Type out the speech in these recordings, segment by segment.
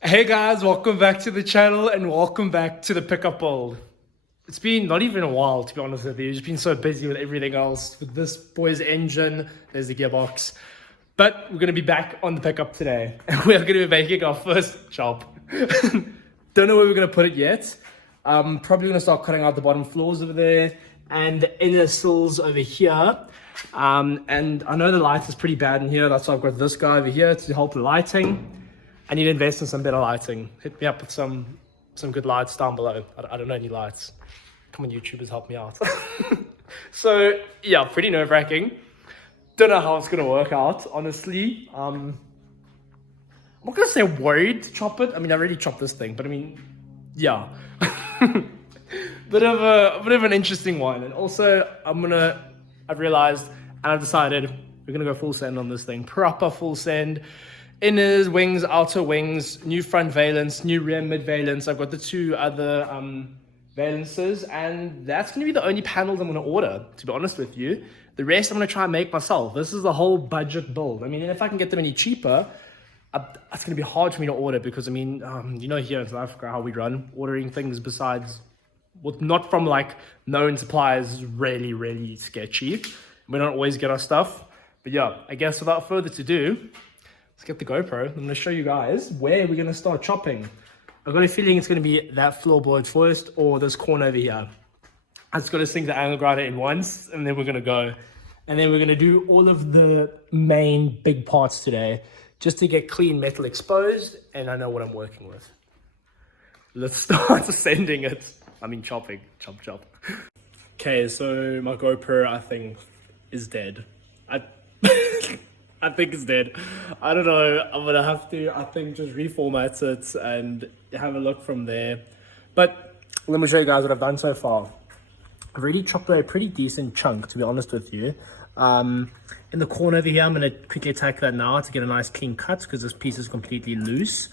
Hey guys, welcome back to the channel and welcome back to the pickup build. It's been not even a while, to be honest with you. Just been so busy with everything else. With this boy's engine, there's the gearbox. But we're going to be back on the pickup today. And we're going to be making our first chop. Don't know where we're going to put it yet. Probably going to start cutting out the bottom floors over there and the inner sills over here. And I know the light is pretty bad in here. That's why I've got this guy over here to help the lighting. I need to invest in some better lighting. Hit me up with some good lights down below. I don't know any lights. Come on, YouTubers, help me out. So yeah, pretty nerve-wracking. Don't know how it's gonna work out, honestly. I'm not gonna say worried to chop it. I mean, I already chopped this thing, but I mean, yeah. bit of an interesting one. And also, I've realized and I've decided we're gonna go full send on this thing. Proper full send. Inners, wings, outer wings, new front valence, new rear mid valence. I've got the two other valences, and that's going to be the only panels I'm going to order, to be honest with you. The rest I'm going to try and make myself. This is the whole budget build. I mean, if I can get them any cheaper, it's going to be hard for me to order because, I mean, you know, here in South Africa, how we run, ordering things besides, not from like known suppliers is really, really sketchy. We don't always get our stuff. But yeah, I guess without further ado, let's get the GoPro. I'm going to show you guys where we're going to start chopping. I've got a feeling it's going to be that floorboard first or this corner over here. I just got to sink the angle grinder in once and then we're going to go. And then we're going to do all of the main big parts today just to get clean metal exposed and I know what I'm working with. Let's start sending it. I mean chopping. Chop, chop. Okay, so my GoPro I think is dead. I think it's dead. I don't know. I'm gonna have to, I think, just reformat it and have a look from there. But let me show you guys what I've done so far. I've already chopped a pretty decent chunk, to be honest with you. In the corner over here, I'm gonna quickly attack that now to get a nice clean cut because this piece is completely loose.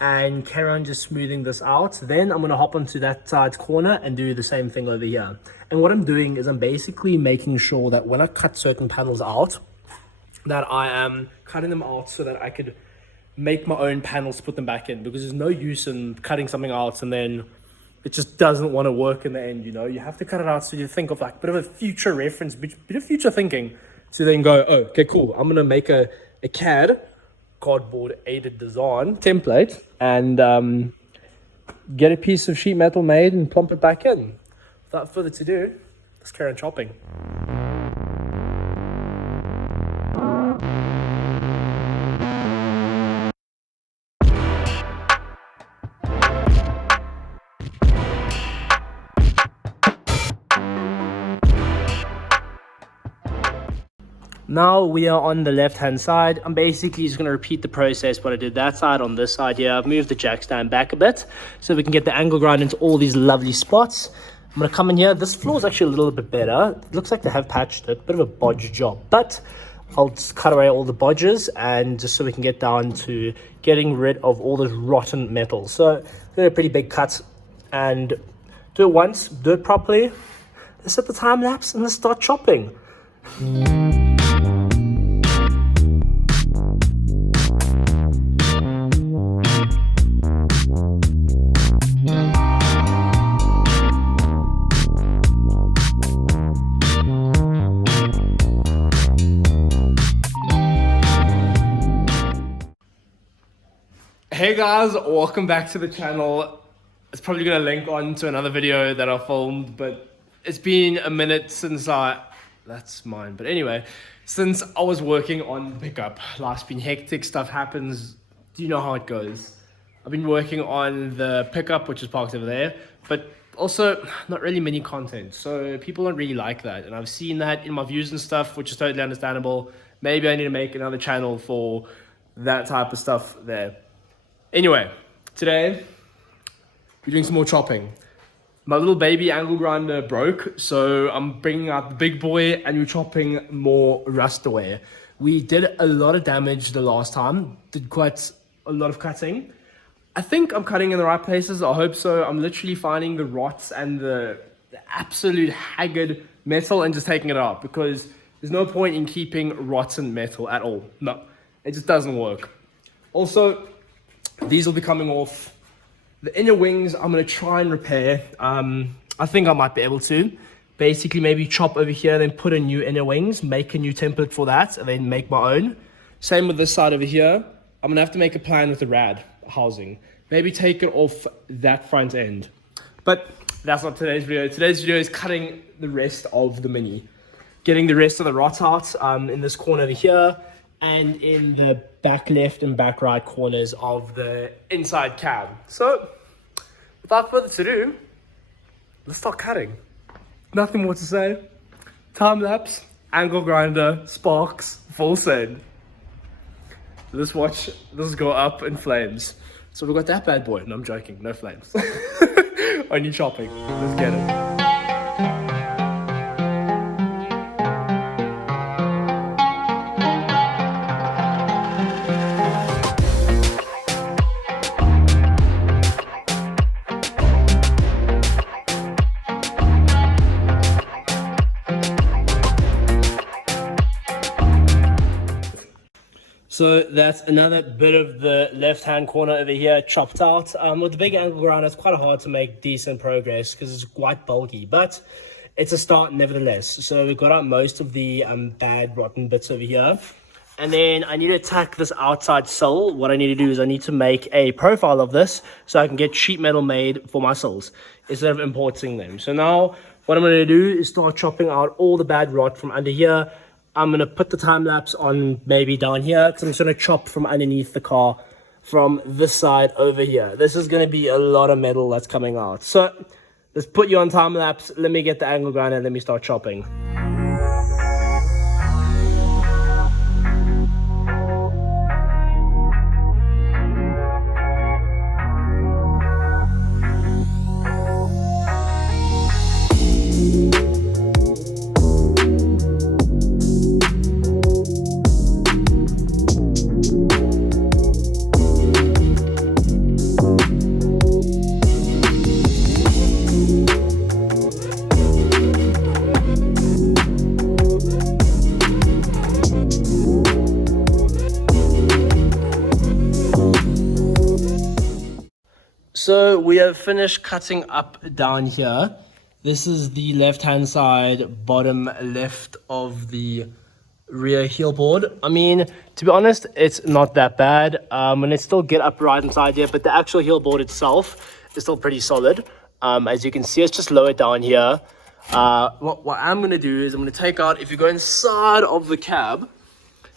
And carry on just smoothing this out. Then I'm gonna hop onto that side corner and do the same thing over here. And what I'm doing is I'm basically making sure that when I cut certain panels out, that I am cutting them out so that I could make my own panels to put them back in, because there's no use in cutting something out and then it just doesn't want to work in the end, you know. You have to cut it out so you think of like a bit of a future reference, bit of future thinking, to then go, oh, okay, cool, I'm gonna make a CAD, cardboard aided design template, and get a piece of sheet metal made and plump it back in. Without further ado, let's carry on chopping. Now we are on the left hand side. I'm basically just going to repeat the process what I did that side on this side here. I've moved the jack stand back a bit so we can get the angle grind into all these lovely spots. I'm going to come in here. This floor is actually a little bit better. It looks like they have patched it. Bit of a bodge job, but I'll just cut away all the bodges and just so we can get down to getting rid of all this rotten metal. So did a pretty big cut and do it once, do it properly. Let's set the time lapse and let's start chopping. Hey guys, welcome back to the channel. It's probably gonna link on to another video that I filmed, but it's been a minute since that's mine. But anyway, since I was working on the pickup, life's been hectic, stuff happens. Do you know how it goes? I've been working on the pickup, which is parked over there, but also not really many content. So people don't really like that. And I've seen that in my views and stuff, which is totally understandable. Maybe I need to make another channel for that type of stuff there. Anyway, today we're doing some more chopping. My little baby angle grinder broke, so I'm bringing out the big boy and we're chopping more rust away. We did a lot of damage the last time, did quite a lot of cutting. I think I'm cutting in the right places, I hope so. I'm literally finding the rots and the absolute haggard metal and just taking it out, because there's no point in keeping rotten metal at all. No, it just doesn't work. Also, These will be coming off. The inner wings, I'm going to try and repair. I think I might be able to. Basically, maybe chop over here, then put a new inner wings, make a new template for that, and then make my own. Same with this side over here. I'm going to have to make a plan with the rad housing. Maybe take it off that front end. But that's not today's video. Today's video is cutting the rest of the Mini. Getting the rest of the rot out in this corner over here, and in the back left and back right corners of the inside cab. So, without further ado, let's start cutting. Nothing more to say. Time lapse, angle grinder, sparks, full send. Let's watch this go up in flames. So we've got that bad boy. No, I'm joking. No flames. Only chopping. Let's get it. So that's another bit of the left-hand corner over here chopped out. With the big angle grinder, it's quite hard to make decent progress because it's quite bulky, but it's a start nevertheless. So we got out most of the bad, rotten bits over here. And then I need to tack this outside sill. What I need to do is I need to make a profile of this so I can get sheet metal made for my sills instead of importing them. So now what I'm going to do is start chopping out all the bad rot from under here. I'm going to put the time lapse on maybe down here because I'm just going to chop from underneath the car from this side over here. This is going to be a lot of metal that's coming out. So let's put you on time lapse. Let me get the angle grinder and let me start chopping. So we have finished cutting up down here. This is the left-hand side, bottom left of the rear heel board. I mean, to be honest, it's not that bad. And it still get up right inside here, but the actual heel board itself is still pretty solid. As you can see, it's just lower down here. What I'm going to do is I'm going to take out, if you go inside of the cab,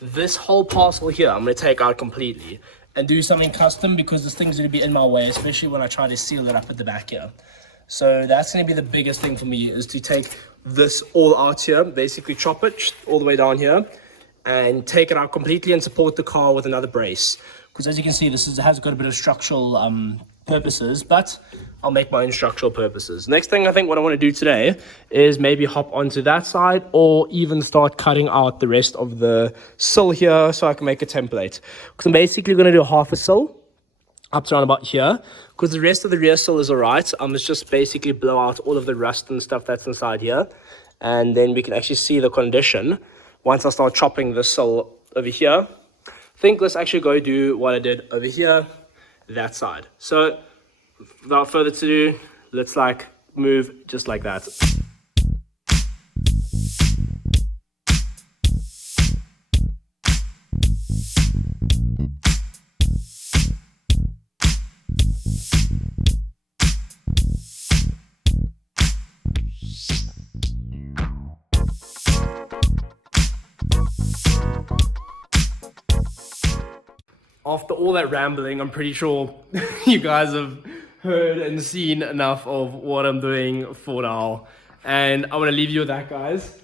this whole parcel here, I'm going to take out completely and do something custom because this thing's going to be in my way, especially when I try to seal it up at the back here. So that's going to be the biggest thing for me, is to take this all out here, basically chop it all the way down here and take it out completely and support the car with another brace. Because as you can see, this has got a bit of structural purposes, but I'll make my own structural purposes. Next thing I think what I want to do today is maybe hop onto that side or even start cutting out the rest of the sill here so I can make a template. Because I'm basically going to do half a sill up to around about here, because the rest of the rear sill is all right. Let's just basically blow out all of the rust and stuff that's inside here, and then we can actually see the condition once I start chopping the sill over here. I think let's actually go do what I did over here, that side. So without further ado, let's move just like that. After all that rambling, I'm pretty sure you guys have heard and seen enough of what I'm doing for now. And I want to leave you with that, guys.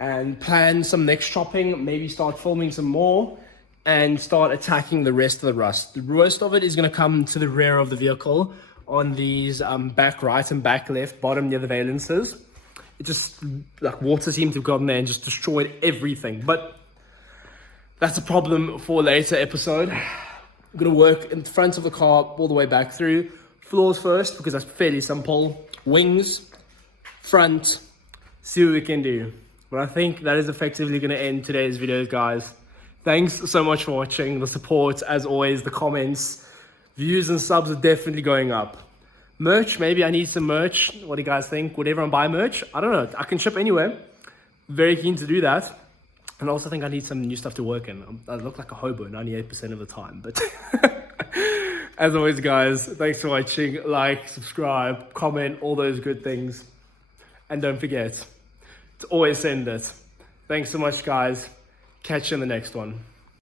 And plan some next chopping, maybe start filming some more, and start attacking the rest of the rust. The rest of it is going to come to the rear of the vehicle on these back right and back left, bottom near the valences. It just, water seemed to have gotten there and just destroyed everything. But that's a problem for a later episode. I'm going to work in front of the car all the way back through. Floors first, because that's fairly simple. Wings, front, see what we can do. But I think that is effectively going to end today's video, guys. Thanks so much for watching, the support, as always, the comments, Views and subs are definitely going up. Merch, maybe I need some merch. What do you guys think? Would everyone buy merch? I don't know. I can ship anywhere. Very keen to do that. And I also think I need some new stuff to work in. I look like a hobo 98% of the time. But as always, guys, thanks for watching. Like, subscribe, comment, all those good things. And don't forget to always send it. Thanks so much, guys. Catch you in the next one.